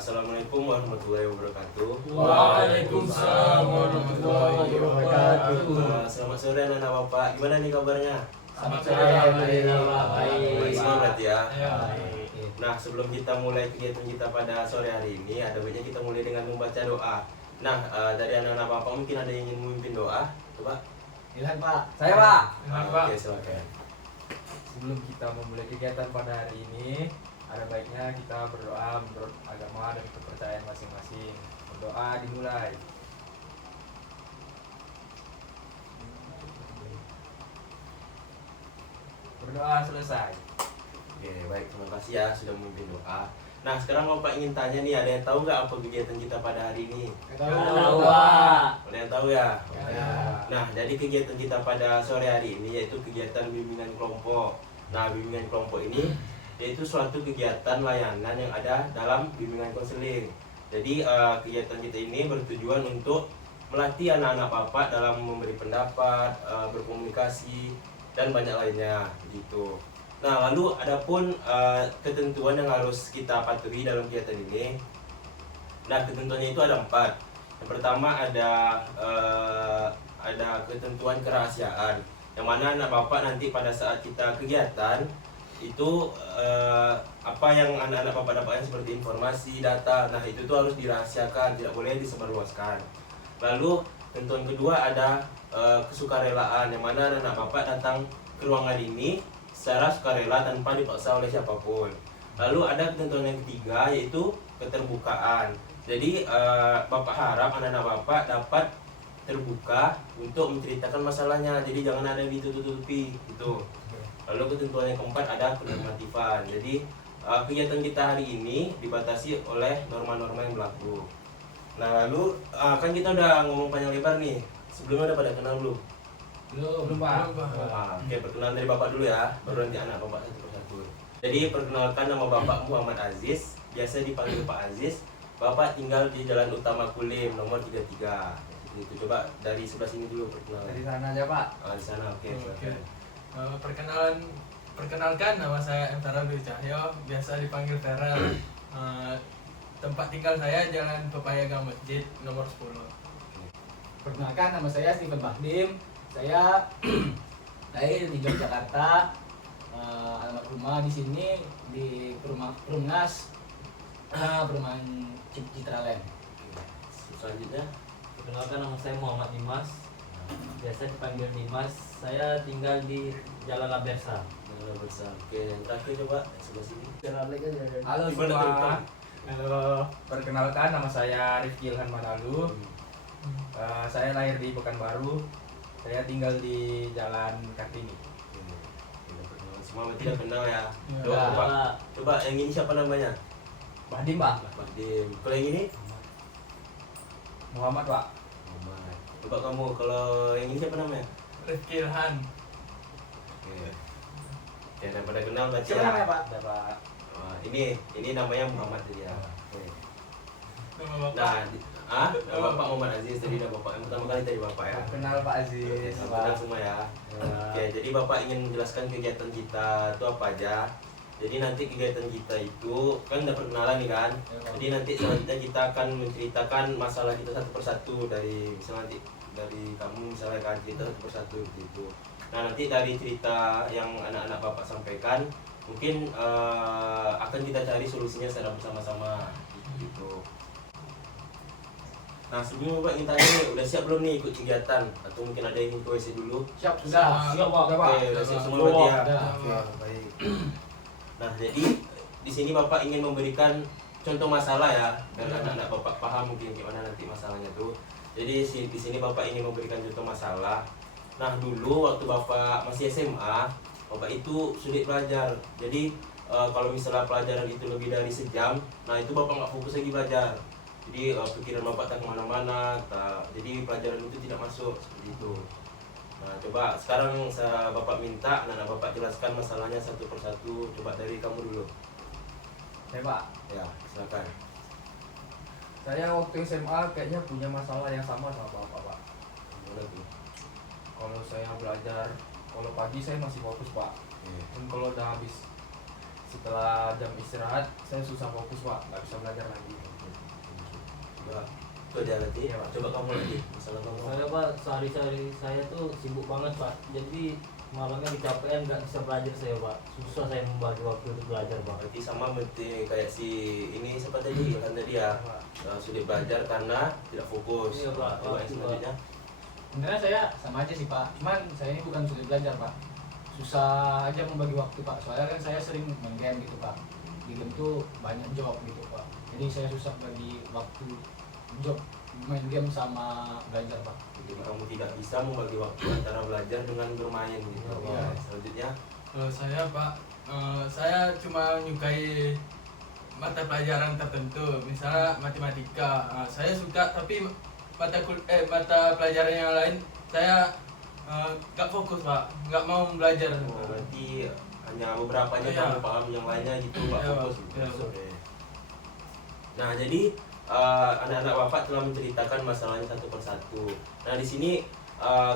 Assalamualaikum warahmatullahi wabarakatuh. Waalaikumsalam warahmatullahi wabarakatuh. Selamat sore anak-anak Bapak. Gimana nih kabarnya? Selamat sore Bapak. Baik semua berarti ya. Ya. Nah, sebelum kita mulai kegiatan kita pada sore hari ini, ada baiknya kita mulai dengan membaca doa. Nah, dari anak-anak Bapak mungkin ada yang ingin memimpin doa, coba. Ilhan Pak. Saya Pak. Oke, silakan. Sebelum kita memulai kegiatan pada hari ini, ada baiknya kita berdoa menurut agama dan kepercayaan masing-masing. Berdoa dimulai. Berdoa selesai. Oke, baik, terima kasih ya sudah memimpin doa. Nah, sekarang Bapak ingin tanya nih, ada yang tahu nggak apa kegiatan kita pada hari ini? Tahu Pak. Ada yang tahu ya? Ya. Nah, jadi kegiatan kita pada sore hari ini yaitu kegiatan bimbingan kelompok. Nah, bimbingan kelompok ini yaitu suatu kegiatan layanan yang ada dalam bimbingan konseling. Jadi, kegiatan kita ini bertujuan untuk melatih anak-anak Bapak dalam memberi pendapat, berkomunikasi, dan banyak lainnya gitu. Nah, lalu adapun ketentuan yang harus kita patuhi dalam kegiatan ini. Nah, ketentuannya itu ada 4. Yang pertama ada ketentuan kerahasiaan, yang mana anak Bapak nanti pada saat kita kegiatan itu apa yang anak-anak Bapak dapatkan seperti informasi, data, nah itu tuh harus dirahasiakan, tidak boleh disebarluaskan. Lalu ketentuan kedua ada kesukarelaan, yang mana anak-anak Bapak datang ke ruangan ini secara sukarela tanpa dipaksa oleh siapapun. Lalu ada ketentuan yang ketiga yaitu keterbukaan. Jadi Bapak harap anak-anak Bapak dapat terbuka untuk menceritakan masalahnya. Jadi jangan ada yang ditutup-tutupi gitu. Lalu ketentuan yang keempat ada penormatifan. Jadi kegiatan kita hari ini dibatasi oleh norma-norma yang berlaku. Nah, lalu kan kita udah ngomong panjang lebar nih. Sebelumnya udah pada kenal belum? Belum Pak. Oke, perkenalan dari Bapak dulu ya, baru nanti anak Bapak satu persatu. Jadi perkenalkan, nama Bapak Muhammad Aziz, biasa dipanggil Pak Aziz. Bapak tinggal di Jalan Utama Kulim nomor 33. Itu coba dari sebelah sini dulu perkenalan. Dari sana aja Pak. Di sana, oke. Oke. Perkenalkan, nama saya M. Tara Dwi Cahyo, biasa dipanggil Feral. Tempat tinggal saya Jalan Pepayaga Masjid nomor 10. Perkenalkan, nama saya Steven Bahdim. Saya lahir di Yogyakarta. Alamat rumah di sini di Perumnas, Perumahan Citraland. Selanjutnya, Perkenalkan, nama saya Muhammad Dimas, biasa dipanggil Dimas. Saya tinggal di Jalan Labersa. Jalan Besar. Oke, yang terakhir coba sebelah sini. Halo Gimana tuh, semua. Bang? Halo. Perkenalkan, nama saya Rifki Ilhan Manalu. Saya lahir di Pekanbaru. Saya tinggal di Jalan Kartini. Semua tidak kenal ya. Ya. Coba, coba yang ini siapa namanya? Bahdim Pak. Bahdim. Kalau yang ini? Muhammad Pak. Muhammad. Coba kamu, kalau yang ini siapa namanya? Rifki Ilhan. Oke. Ya, daripada kenal berarti Siapa ya. namanya Pak? Ada Pak. Ini namanya Muhammad tadi ya. Oke. Nama Bapak. Nah, nama Bapak Muhammad Aziz, tadi nama Bapak yang pertama kali tadi Bapak ya. Kenal Pak Aziz. Kenal semua ya. Oke, jadi Bapak ingin menjelaskan kegiatan kita itu apa aja. Jadi nanti kegiatan kita itu kan udah perkenalan nih kan. Jadi nanti selanjutnya kita akan menceritakan masalah kita satu persatu, dari misalnya nanti dari kamu misalnya kan cerita satu persatu gitu. Nah, nanti dari cerita yang anak-anak Bapak sampaikan mungkin akan kita cari solusinya secara bersama-sama gitu. Nah, sebelum Bapak ingin tanya nih, udah siap belum nih ikut kegiatan? Atau mungkin ada yang ingin ke WC dulu? Siap, sudah. Siap Pak. Oke, udah siap semua berarti ya? Udah. Oke, baik. Nah, jadi di sini Bapak ingin memberikan contoh masalah ya, dan anak-anak Bapak paham mungkin gimana nanti masalahnya tuh. Jadi di sini Bapak ingin memberikan contoh masalah. Nah, dulu waktu Bapak masih SMA, Bapak itu sulit belajar. Jadi kalau misalnya pelajaran itu lebih dari sejam, nah itu Bapak nggak fokus lagi belajar. Jadi pikiran Bapak tak kemana-mana, jadi pelajaran itu tidak masuk seperti itu. Nah, coba sekarang Bapak minta anak-anak Bapak jelaskan masalahnya satu persatu. Coba dari kamu dulu. Saya Pak. Ya, silakan. Saya waktu SMA kayaknya punya masalah yang sama Bapak Pak. Gimana tuh? Kalau saya belajar, kalau pagi saya masih fokus Pak. Dan kalau udah habis setelah jam istirahat, saya susah fokus Pak, nggak bisa belajar lagi. Ikut ya nanti. Iya, Pak. Coba kamu lagi. Masalah kamu. Saya Pak, sehari-hari saya tuh sibuk banget Pak. Jadi malamnya kecapean nggak bisa belajar saya Pak. Susah saya membagi waktu untuk belajar Pak. Berarti sama berarti kayak si ini siapa tadi kan tadi ya, sulit belajar karena tidak fokus. Iya, Pak. Coba yang selanjutnya. Sebenarnya saya sama aja sih Pak, cuman saya ini bukan sulit belajar Pak, susah aja membagi waktu Pak. Soalnya kan saya sering main game gitu Pak, di game tuh banyak job gitu Pak, jadi saya susah bagi waktu job main game sama belajar Pak. Jadi kamu tidak bisa membagi waktu antara belajar dengan bermain gitu. Iya. Selanjutnya. Kalau saya Pak, saya cuma menyukai mata pelajaran tertentu, misalnya matematika. Saya suka, tapi mata pelajaran yang lain saya nggak fokus Pak, nggak mau belajar. Oh, berarti hanya beberapa aja Iya. kamu paham, yang lainnya gitu nggak Iya, fokus gitu. iya. Oke. Nah jadi anak-anak bapak telah menceritakan masalahnya satu persatu. Nah di sini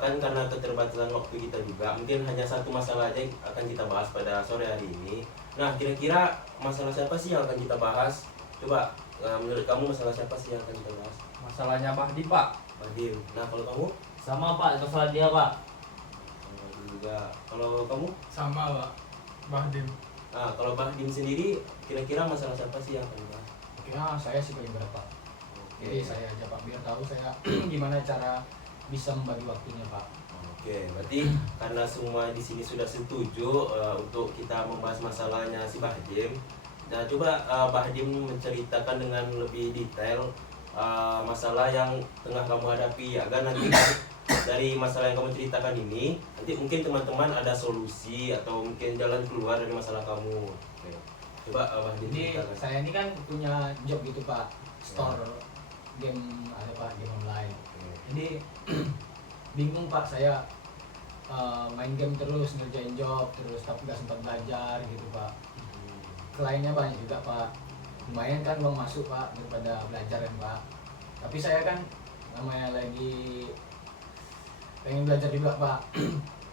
kan karena keterbatasan waktu kita juga, mungkin hanya satu masalah aja yang akan kita bahas pada sore hari ini. Nah kira-kira masalah siapa sih yang akan kita bahas? Coba menurut kamu masalah siapa sih yang akan kita bahas? Masalahnya Bahdi Pak. Badim. Nah kalau kamu? Sama Pak, masalah dia Pak. Juga. Kalau kamu? Sama Pak, Bahdim. Nah kalau Badim sendiri, kira-kira masalah siapa sih yang akan dibahas? Kira saya sih paling berat Pak, jadi Oke. saya aja Pak biar tahu saya gimana cara bisa membagi waktunya Pak. Oke, berarti karena semua di sini sudah setuju untuk kita membahas masalahnya si Bahdim. Nah, coba Bahdim menceritakan dengan lebih detail masalah yang tengah kamu hadapi, agar nanti kan dari masalah yang kamu ceritakan ini, nanti mungkin teman-teman ada solusi atau mungkin jalan keluar dari masalah kamu. Oke. Coba Bahdim Jadi ceritakan. saya ini kan punya job gitu Pak, store game ada Pak, game online. Oke. Jadi bingung Pak saya main game terus ngerjain job terus tapi nggak sempat belajar gitu Pak. Kliennya banyak juga Pak, lumayan kan uang masuk Pak daripada belajar kan Pak. Tapi saya kan namanya lagi pengen belajar juga Pak.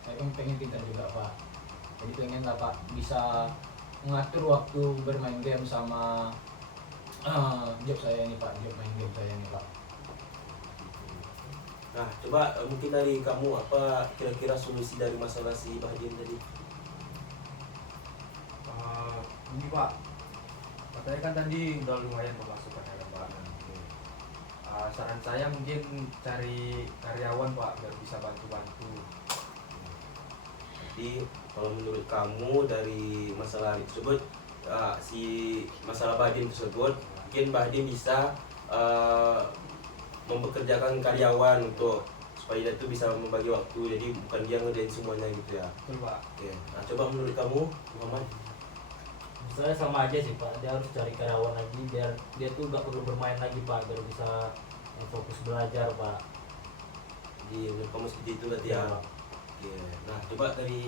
Saya kan pengen pintar juga Pak. Jadi pengen lah Pak bisa mengatur waktu bermain game sama job saya ini Pak, job main game saya ini Pak. Nah, coba mungkin dari kamu apa kira-kira solusi dari masalah si Bahdim tadi? Ini Pak, katanya kan tadi udah lumayan pemasukannya kan Pak. Saran saya mungkin cari karyawan Pak biar bisa bantu-bantu. Jadi kalau menurut kamu dari masalah tersebut, si masalah Bahdim tersebut, mungkin Bahdim bisa mempekerjakan karyawan untuk supaya dia tuh bisa membagi waktu, jadi bukan dia ngerjain semuanya gitu ya. Betul Pak. Oke. Nah coba menurut kamu Muhammad? Saya sama aja sih Pak, dia harus cari karyawan lagi biar dia tuh gak perlu bermain lagi Pak, biar bisa fokus belajar Pak. Jadi menurut kamu seperti itu berarti ya? Pak. Oke. Nah coba dari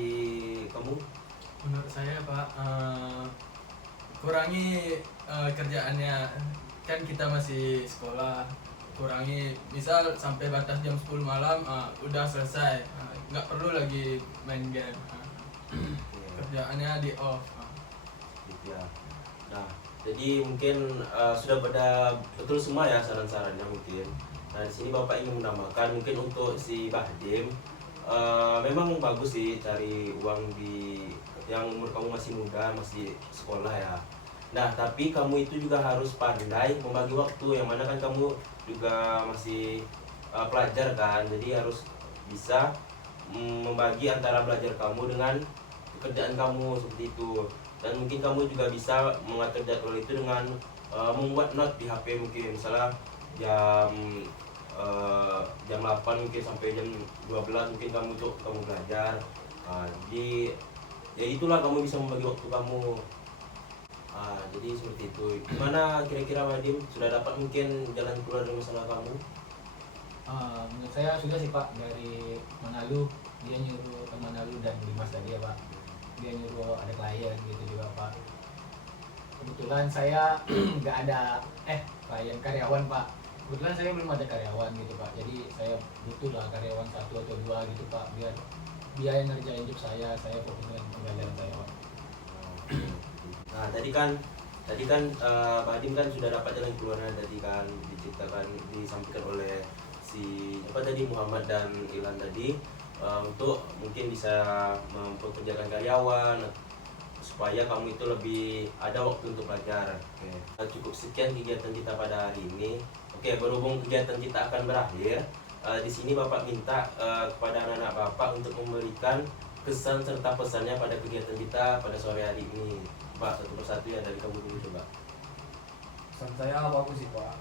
kamu? Menurut saya Pak, kurangi kerjaannya, kan kita masih sekolah, kurangi misal sampai batas jam 10 malam udah selesai, nggak perlu lagi main game. Kerjaannya di off. Gitu ya. Nah, jadi mungkin sudah pada betul semua ya saran-sarannya mungkin. Nah, di sini Bapak ingin menambahkan mungkin untuk si Bahdim, memang bagus sih cari uang di yang umur kamu masih muda, masih sekolah ya. Nah, tapi kamu itu juga harus pandai membagi waktu, yang mana kan kamu juga masih pelajar kan, jadi harus bisa membagi antara belajar kamu dengan pekerjaan kamu seperti itu. Dan mungkin kamu juga bisa mengatur jadwal itu dengan membuat note di HP mungkin, misalnya jam 8 mungkin sampai jam 12 mungkin kamu belajar. Jadi ya itulah kamu bisa membagi waktu kamu. Jadi seperti itu. Gimana kira-kira Wadim, sudah dapat mungkin jalan keluar dari masalah kamu? Menurut saya sudah sih Pak, dari Manalu dia nyuruh ke Manalu dan Dimas tadi ya Pak, dia nyuruh ada klien gitu juga Pak. Kebetulan saya nggak ada klien karyawan Pak, kebetulan saya belum ada karyawan gitu Pak, jadi saya butuh lah karyawan 1 atau 2 gitu Pak, biar biaya ngerjain job saya fokus dengan pembelajaran saya Pak. Nah tadi kan Tadi kan Badim kan sudah dapat jalan keluarnya tadi kan diceritakan disampaikan oleh si apa tadi Muhammad dan Ilhan tadi untuk mungkin bisa mempekerjakan karyawan supaya kamu itu lebih ada waktu untuk belajar. Oke. Cukup sekian kegiatan kita pada hari ini. Oke, berhubung kegiatan kita akan berakhir, di sini Bapak minta kepada anak-anak Bapak untuk memberikan kesan serta pesannya pada kegiatan kita pada sore hari ini. Pak, satu persatu ya dari kamu dulu coba. Pesan saya bagus sih Pak.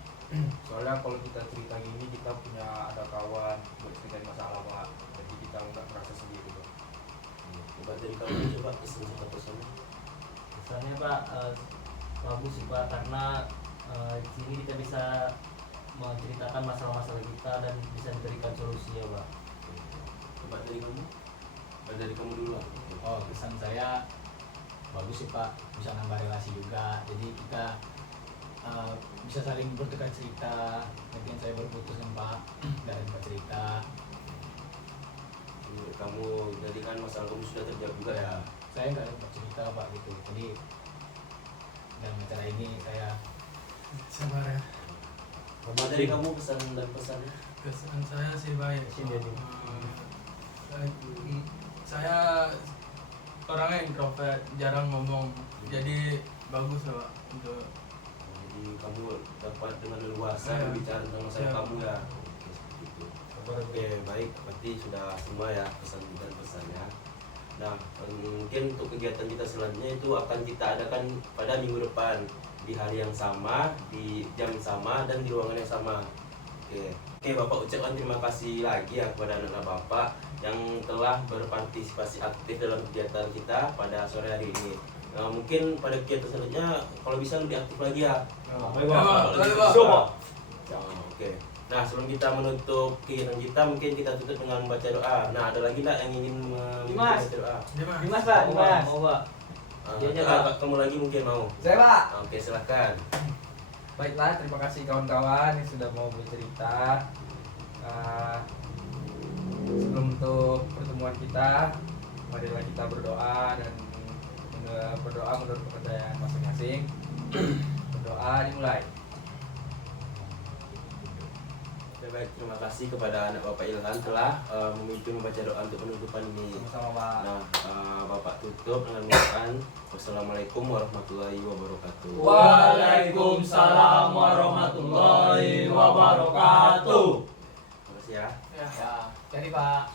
Soalnya kalau kita cerita gini kita punya ada kawan buat ceritain masalah Pak. Jadi kita nggak merasa sendiri Pak. Coba dari kamu coba kesan serta pesannya. Kesannya Pak bagus sih Pak, karena di sini kita bisa menceritakan masalah-masalah kita dan bisa diberikan solusi ya Pak. Coba dari kamu. Dari kamu dulu lah. Oh, kesan saya bagus sih Pak, bisa nambah relasi juga. Jadi kita bisa saling bertukar cerita. Mungkin saya berputus dengan Pak dan bercerita. Menurut kamu jadi kan masalah kamu sudah terjawab juga ya. Saya nggak dapat cerita Pak gitu. Jadi dalam acara ini saya Sabar ya. Coba dari kamu pesan dan pesannya. Kesan saya sih baik. Sini aja. Saya orangnya introvert, jarang ngomong. Jadi bagus lah Pak untuk Jadi kamu dapat dengan leluasa Iya. berbicara tentang masalah Iya. kamu ya. Oke, seperti itu. Oke, baik. Berarti sudah semua ya pesan dan pesannya. Nah, mungkin untuk kegiatan kita selanjutnya itu akan kita adakan pada minggu depan di hari yang sama, di jam yang sama dan di ruangan yang sama. Oke, Bapak ucapkan terima kasih lagi ya kepada anak-anak Bapak yang telah berpartisipasi aktif dalam kegiatan kita pada sore hari ini. Nah, mungkin pada kegiatan selanjutnya kalau bisa lebih aktif lagi ya. Baik Pak. Baik, Pak. Coba. Oke. Nah, sebelum kita menutup kegiatan kita, mungkin kita tutup dengan membaca doa. Nah, ada lagi nggak yang ingin Dimas. membaca doa? Dimas Pak, Dimas. Mau Pak. Dia aja, Pak, Pak. kamu lagi mungkin mau. Saya Pak. Oke, silahkan. Baiklah, terima kasih kawan-kawan yang sudah mau bercerita. Sebelum untuk pertemuan kita, marilah kita berdoa dan berdoa menurut kepercayaan masing-masing. Berdoa dimulai. Oke, baik, terima kasih kepada anak Bapak Ilhan telah memimpin membaca doa untuk penutupan ini. Sama-sama Pak. Nah, Bapak tutup dengan mengucapkan wassalamualaikum warahmatullahi wabarakatuh. Waalaikumsalam warahmatullahi wabarakatuh. Terima kasih ya. Ya, jadi Pak.